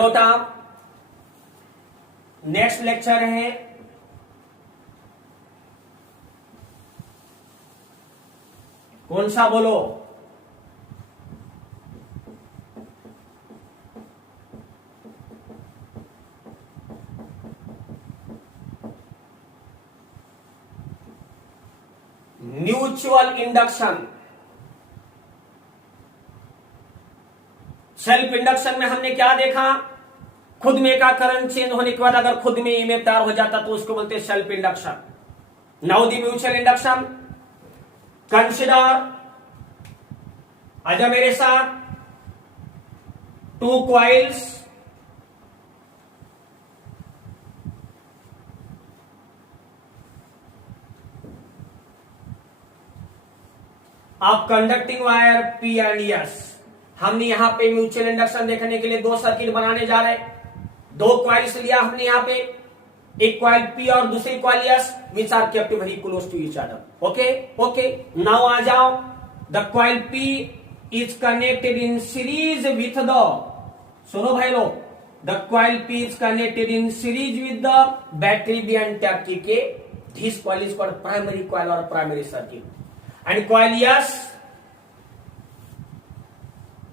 चलो बेटा, next lecture है कौन सा बोलो? Mutual induction. सेल्फ इंडक्शन में हमने क्या देखा? खुद में का करंट चेंज होने के बाद अगर खुद में ईएमएफ तैयार हो जाता तो उसको बोलते हैं self induction. Now the mutual induction, consider, आजा मेरे साथ, two coils of conducting wire P and S. हमने यहां पे म्यूचुअल इंडक्शन देखने के लिए दो सर्किट बनाने जा रहे हैं। दो कॉइल्स लिया हमने यहां पे, एक कॉइल पी और दूसरी coil S, which are kept very close to each other. Okay okay, now आ जाओ। The coil P is connected in series with the, सुनो भाई लोग, the coil P is connected in series with the battery B and tap K. This coil is called primary coil और primary circuit. And coil S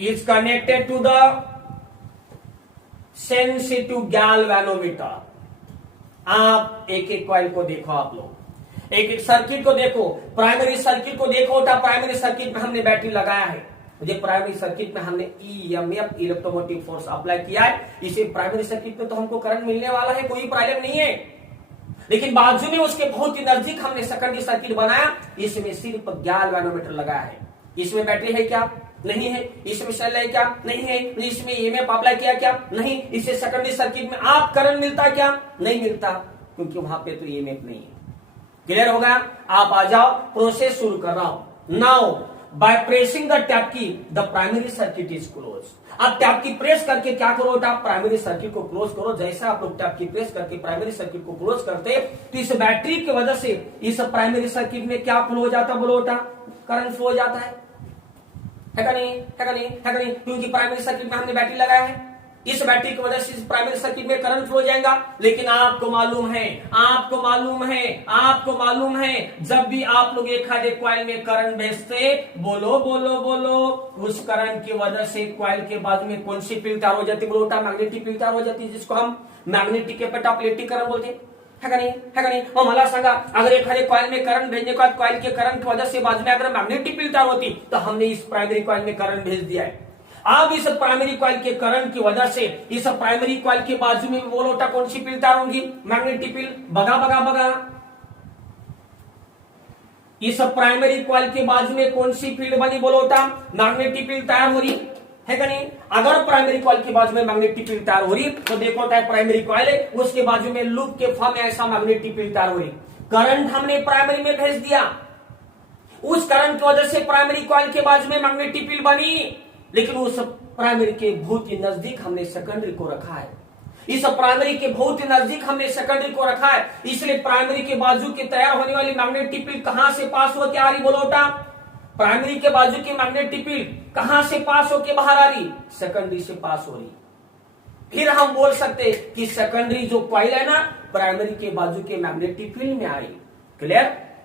is connected to the sensitive galvanometer। आप एक एक coil को देखो, आप लोग एक एक सर्किट को देखो, प्राइमरी सर्किट को देखो। प्राइमरी सर्किट में हमने बैटरी लगाया है, मुझे प्राइमरी सर्किट में हमने ईएमएफ इलेक्ट्रोमोटिव फोर्स अप्लाई किया है। इसे प्राइमरी सर्किट में तो हमको करंट मिलने वाला है, कोई प्रॉब्लम नहीं है। लेकिन बाजू में उसके बहुत ही नजदीक हमने सेकेंडरी सर्किट बनाया, इसमें सिर्फ गैल्वेनोमीटर लगाया है। इसमें बैटरी है क्या? नहीं है। इसमें सेल है क्या? नहीं है। इसमें ईएमएफ अप्लाई किया क्या? नहीं। इससे सेकेंडरी सर्किट में आप करंट मिलता क्या? नहीं मिलता, क्योंकि वहां पे तो ईएमएफ नहीं है। क्लियर हो गया? आप आ जाओ, प्रोसेस शुरू कर रहा हूं। Now by pressing the tap key the primary circuit is close. आप टैप की प्रेस करके क्या करो? आप प्राइमरी सर्किट को क्लोज करो। जैसे आप लोग टैप की प्रेस करके प्राइमरी सर्किट को क्लोज करते, तो इस बैटरी की वजह से इस प्राइमरी सर्किट में क्या फ्लो हो जाता? बोलो बेटा, करंट फ्लो हो जाता है का नहीं? है का नहीं? है का नहीं? क्योंकि प्राइमरी सर्किट में हमने बैटरी लगाया है, इस बैटरी की वजह से इस प्राइमरी सर्किट में करंट फ्लो जाएगा। लेकिन आपको मालूम है, आपको मालूम है, आपको मालूम है, जब भी आप लोग एक आधे कॉइल में करंट भेजते, बोलो बोलो बोलो, उस करंट की वजह से कॉइल के बाजू में कौन सी फील्ड तैयार हो जाती है? बोलो, मैग्नेटिक फील्ड तैयार हो जाती है, जिसको हम मैग्नेटिक पेटाप्लेटिक करंट बोलते हैं। है का नहीं? है का नहीं? और मला सांगा, अगर एक हरे कॉइल में करंट भेजने के बाद कॉइल के करंट की वजह से बाजू में अगर मैग्नेटिक फील्ड तैयार होती, तो हमने इस प्राइमरी कॉइल में करंट भेज दिया है। अब इस प्राइमरी कॉइल के करंट की वजह से इस प्राइमरी कॉइल के बाजू में बोलोटा कौन सी फील्ड तैयार होगी? Magnetic field. बगा बगा बगा, इस प्राइमरी कॉइल के बाजू में कौन सी फील्ड बनी? बोलोटा मैग्नेटिक फील्ड तैयार हो रही है का नहीं? अगर प्राइमरी कॉइल के बाजू में मैग्नेटिक फील्ड तैयार हो रही, तो देखो होता है प्राइमरी कॉइल है, उसके बाजू में लूप के फॉर्म में ऐसा मैग्नेटिक फील्ड तैयार हो रही। करंट हमने प्राइमरी में भेज दिया, उस करंट की वजह से प्राइमरी कॉइल के बाजू में मैग्नेटिक फील्ड बनी, लेकिन उस प्राइमरी के बहुत ही नजदीक हमने सेकेंडरी को रखा है। इस प्राइमरी के बहुत ही नजदीक हमने सेकेंडरी को रखा है, इसलिए प्राइमरी के बाजू के तैयार होने वाली मैग्नेटिक फील्ड कहां से पास होकर आ रही? बोलोटा, प्राइमरी के बाजू की मैग्नेटिक फील्ड कहां से पास होके बाहर आ रही? सेकेंडरी से पास हो रही। फिर हम बोल सकते कि सेकेंडरी जो कॉइल है ना, प्राइमरी के बाजू के मैग्नेटिक फील्ड में आ रही। क्लियर?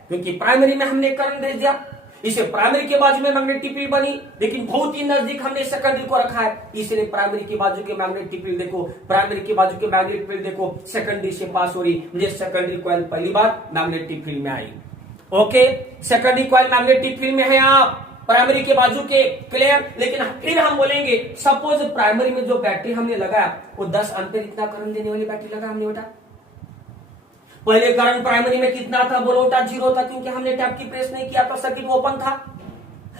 क्योंकि प्राइमरी में हमने करंट भेज दिया, इसे प्राइमरी के बाजू में मैग्नेटिक फील्ड बनी, लेकिन बहुत ही नजदीक हमने सेकेंडरी को रखा है, इसलिए प्राइमरी के बाजू के मैग्नेटिक फील्ड देखो, प्राइमरी के बाजू के मैग्नेटिक फील्ड देखो, सेकेंडरी से पास हो रही। मुझे सेकेंडरी कॉइल पहली बार मैग्नेटिक फील्ड में आई। Okay, secondary coil magnetic field में है आप प्राइमरी के बाजू के। क्लियर? लेकिन फिर हम बोलेंगे सपोज प्राइमरी में जो बैटरी हमने लगाया वो 10 एम्पीयर इतना करंट देने वाली बैटरी लगा हमने। बेटा पहले करंट प्राइमरी में कितना था? बोलो बेटा 0 था, क्योंकि हमने टैप की प्रेस नहीं किया था, सर्किट ओपन था।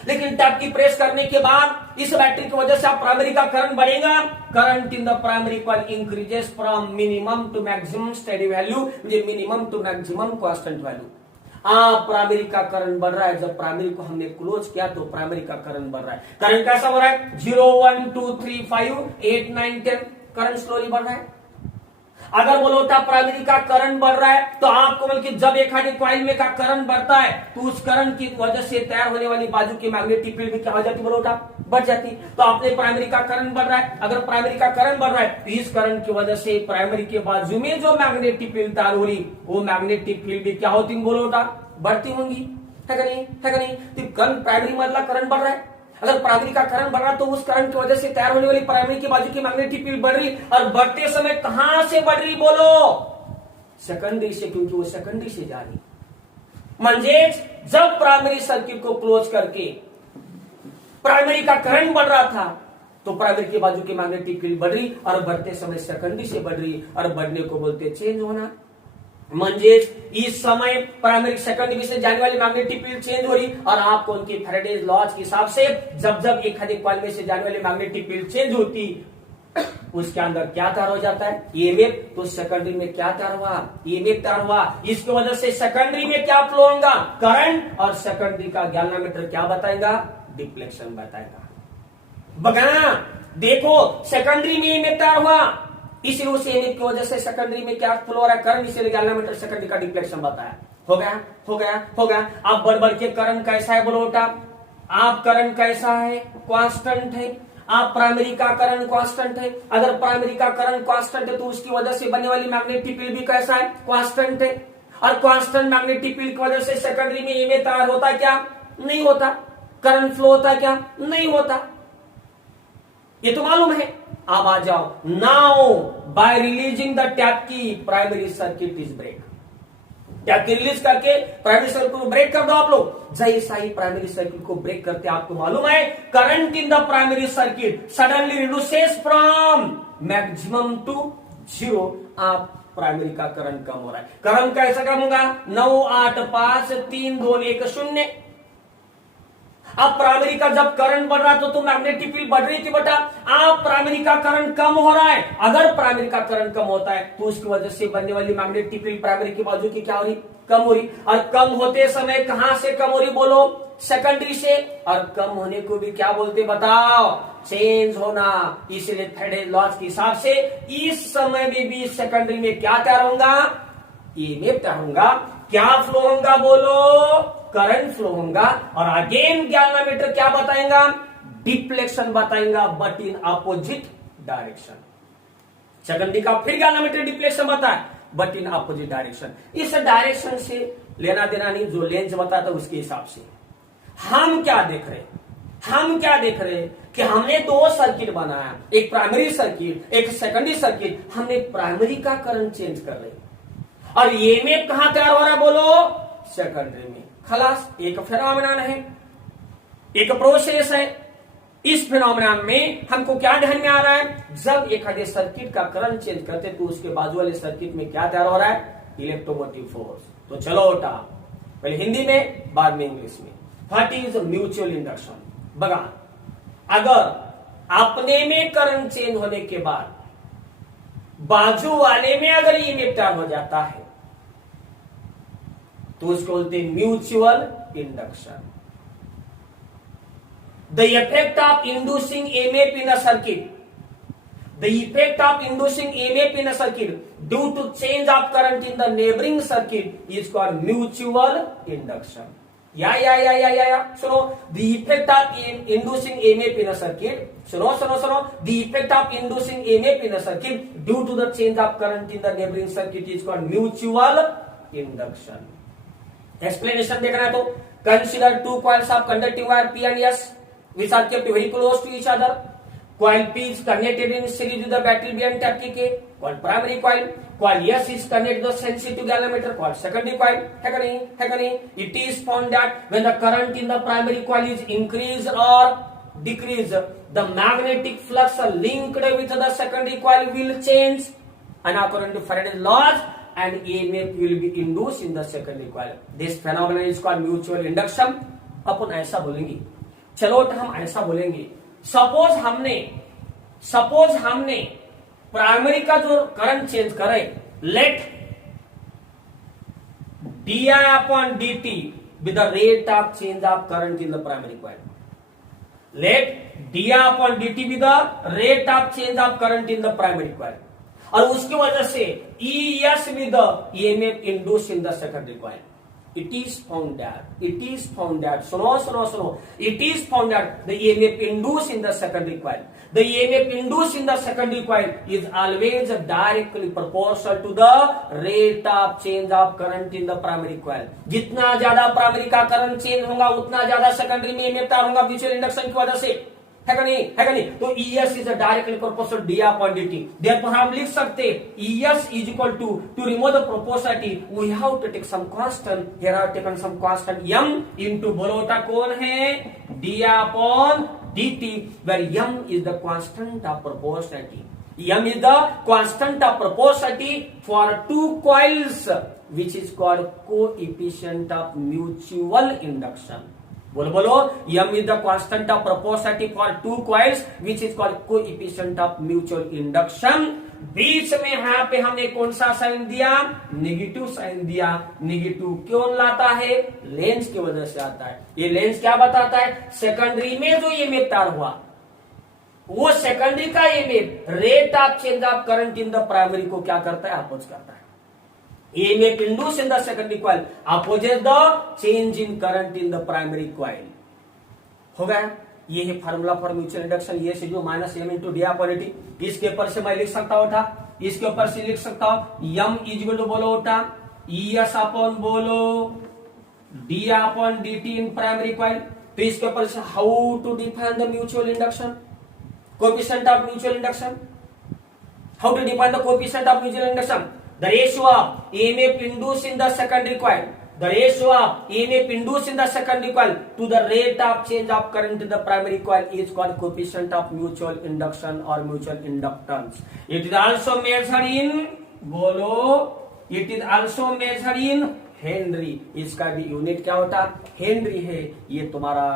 लेकिन टैप की प्रेस करने के बाद इस बैटरी की वजह से आप प्राइमरी का करंट बढ़ेगा। Current in the primary coil increases from minimum to maximum steady value, minimum to maximum constant value. Primary का करंट बढ़ रहा है, जब प्राइमरी को हमने क्लोज किया तो प्राइमरी का करंट बढ़ रहा है। करंट कैसा बढ़ रहा है? 0 1 2 3 5 8 9 10, करंट स्लोली बढ़ रहा है। अगर बोलोटा प्राइमरी का करंट बढ़ रहा है तो आपको बल्कि जब एक कॉइल में का करंट बढ़ता है तो उस करंट की वजह से तैयार होने वाली बाजू की मैग्नेटिक फील्ड भी क्या हो जाती बोलोटा, बढ़ जाती। तो आपने प्राइमरी का करंट बढ़ रहा है, अगर प्राइमरी का करंट बढ़ रहा है तो इस करंट की वजह से प्राइमरी के बाजू में जो मैग्नेटिक फील्ड तैयार हो रही वो मैग्नेटिक फील्ड भी क्या होती बोलोटा, बढ़ती होंगी, है कि नहीं, है कि नहीं। तो करंट प्राइमरी मतलब करंट बढ़ रहा है, अगर प्राइमरी का करंट बढ़ रहा तो उस करंट की वजह से तैयार होने वाली प्राइमरी की बाजू की मैग्नेटिक फील्ड बढ़ रही, और बढ़ते समय कहां से बढ़ रही बोलो, सेकेंडरी से, क्योंकि वो सेकेंडरी से जा रही। म्हणजेच जब प्राइमरी सर्किट को क्लोज करके प्राइमरी का करंट बढ़ रहा था तो प्राइमरी की बाजू की मैग्नेटिक फील्ड बढ़ रही, और बढ़ते समय सेकेंडरी से बढ़ रही, और बढ़ने को बोलते चेंज होना। म्हणजेच इस समय प्राइमरी सेकेंडरी से जाने वाली मैग्नेटिक फील्ड चेंज हो रही, और आपको उनकी फैराडेज लॉज के हिसाब से जब जब एक अधिक कॉइल में से जाने वाली मैग्नेटिक फील्ड चेंज होती उसके अंदर क्या तैयार हो जाता है, ईएमएफ। तो सेकेंडरी में क्या तैयार हुआ, ईएमएफ तैयार हुआ। इसकी वजह से सेकेंडरी में क्या फ्लो होगा, करंट, और सेकेंडरी का गैल्वेनोमीटर क्या बताएगा, डिफ्लेक्शन बताएगा। बगा देखो सेकेंडरी में ईएमएफ तैयार हुआ, इसी उस ईएमएफ की वजह से सेकेंडरी में क्या फ्लो हो रहा है, करंट, इसीलिए गैल्वेनोमीटर सेकेंडरी का डिफ्लेक्शन बताया। हो गया, हो गया, हो गया। अब बढ़ बढ़ के करंट कैसा है बोलो बेटा, आप करंट कैसा है, कांस्टेंट है। आप प्राइमरी का करंट कांस्टेंट है, अगर प्राइमरी का करंट कांस्टेंट है तो उसकी वजह से बनने वाली मैग्नेटिक फील्ड भी कैसा है, कांस्टेंट है। और कांस्टेंट मैग्नेटिक फील्ड की वजह से सेकेंडरी में ईएमएफ तैयार होता क्या, नहीं होता। करंट फ्लो होता क्या, नहीं होता। ये तो मालूम है। अब आ जाओ, now by releasing the tap key primary circuit is break. Tap key release करके प्राइमरी सर्किट को ब्रेक कर दो आप लोग। जैसा ही प्राइमरी सर्किट को ब्रेक करते आपको मालूम है current in the primary circuit suddenly reduces from maximum to 0। आप प्राइमरी का करंट कम हो रहा है। करंट कैसा कम होगा, 9, 8, 5, 3, 2, 1, 0। अब प्राइमरी का जब करंट बढ़ रहा तो मैग्नेटिक फील्ड बढ़ रही थी बेटा। आप प्राइमरी का करंट कम हो रहा है, अगर प्राइमरी का करंट कम होता है तो उसकी वजह से बनने वाली मैग्नेटिक फील्ड प्राइमरी की बाजू की क्या हो रही, कम हो रही। और कम होते समय कहां से कम हो रही बोलो, सेकेंडरी से। और कम होने को भी क्या बोलते बताओ, चेंज होना। इसलिए फैराडे लॉज के हिसाब से इस समय में भी सेकेंडरी में क्या तैयार होगा, ईएमएफ तैयार होगा। क्या फ्लो होगा बोलो, करंट फ्लो होगा। और अगेन गैल्वेनोमीटर क्या बताएगा, डिफ्लेक्शन बताएगा, but in opposite direction. Secondary का फिर गैल्वेनोमीटर डिफ्लेक्शन बताए, बट इन अपोजिट डायरेक्शन। इस डायरेक्शन से लेना देना नहीं, जो लेंस बताता है उसके हिसाब से। हम क्या देख रहे, हम क्या देख रहे कि हमने 2 सर्किट बनाया, एक प्राइमरी सर्किट, एक सेकेंडरी सर्किट। हमने प्राइमरी का करंट चेंज कर रहे, और ईएमएफ कहां तैयार हो रहा है बोलो, सेकेंडरी में। खलास, एक फिनोमेनन है, एक प्रोसेस है। इस फिनोमेनन में हमको क्या ध्यान में आ रहा है, जब एक आधे सर्किट का करंट चेंज करते तो उसके बाजू वाले सर्किट में क्या तैयार हो रहा है, इलेक्ट्रोमोटिव फोर्स। तो चलो बेटा, पहले हिंदी में बाद में इंग्लिश में। What is mutual induction. बगा, अगर अपने में करंट चेंज होने के बाद बाजू वाले में अगर ईएमएफ तैयार हो जाता है तो उसको बोलते हैं mutual induction. The effect of inducing EMF in a circuit, the effect of inducing EMF in a circuit due to change of current in the neighbouring circuit is called mutual induction. या सुनो, the effect of inducing EMF in a circuit, सुनो, the effect of inducing EMF in a circuit due to the change of current in the neighbouring circuit is called mutual induction. Explanation देखना है तो consider 2 coils of conducting wire P and S which are kept very close to each other. Coil P is connected in series with the battery B and tap K, called primary coil. Coil S is connected to the sensitive galvanometer, called secondary coil. है का नहीं? It is found that when the current in the primary coil is increased or decreased, the magnetic flux linked with the secondary coil will change, and according to Faraday's laws, and EMF will be induced in the secondary coil. This phenomenon is called mutual induction. अपन ऐसा बोलेंगे, चलो तो हम ऐसा बोलेंगे, suppose हमने primary का जो करंट चेंज करे, late di upon dt with the rate of change of current in the primary coil. Let di upon dt with the rate of change of current in the primary coil. और उसकी वजह से ES with the EMF induced in the secondary coil. It is found that, सुनो, it is found that the EMF induced in the secondary coil. The EMF induced in the secondary coil is always directly proportional to the rate of change of current in the primary coil. जितना ज्यादा primary का current change होगा उतना ज्यादा secondary में EMF तैयार होगा mutual induction की वजह से, है का नहीं? तो ES is directly proportional d upon dt. Therefore हम लिख सकते ES is equal to remove the proportionality we have to take some constant. Here are taken some constant m into बोलोटा कौन है d upon dt, where m is the constant of proportionality. m is the constant of proportionality for two coils which is called coefficient of mutual induction. बोलो m is the constant of proportionality for two coils which is called coefficient of mutual induction. बीच में यहाँ पे हमने कौन सा sign दिया? Negative sign दिया. Negative क्यों लाता है? लेंस की वजह से आता है. ये लेंस क्या बताता है? सेकेंडरी में जो EMF तैयार हुआ वो सेकेंडरी का EMF rate of change of current in the primary को क्या करता है? अपोज करता है. EMF induced in the secondary coil opposes the change in current in the primary coil. हो गया? ये है फार्मूला फॉर म्यूचुअल इंडक्शन. ये से जो minus m into D upon dt. इसके ऊपर से मैं लिख सकता हूँ था, इसके ऊपर से लिख सकता हूँ m इज इक्वल टू बोलो उठा ES अपॉन बोलो d upon dt in primary coil. तो इसके ऊपर से how to define the mutual induction, coefficient of mutual induction. How to define the coefficient of mutual induction? The ratio of EMF induced in the secondary coil, the ratio of EMF induced in the secondary coil to the rate of change of current in the primary coil is called coefficient of mutual induction or mutual inductance. It is also measured in बोलो, it is also measured in Henry. इसका भी unit क्या होता? Henry है. ये तुम्हारा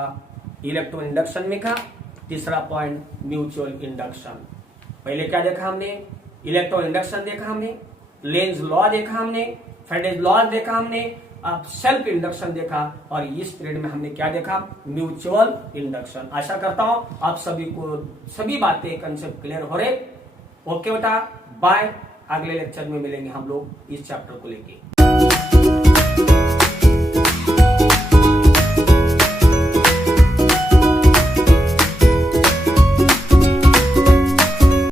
electro induction में का तीसरा पॉइंट म्यूचुअल इंडक्शन. पहले क्या देखा हमने? इलेक्ट्रो इंडक्शन देखा हमने, लेंज लॉ देखा हमने, फेरेडेज लॉ देखा हमने, अब सेल्फ इंडक्शन देखा और इस पीरियड में हमने क्या देखा? Mutual induction. आशा करता हूं आप सभी को सभी बातें कंसेप्ट क्लियर हो रहे. ओके बेटा, बाय. अगले लेक्चर में मिलेंगे हम लोग इस चैप्टर को लेके.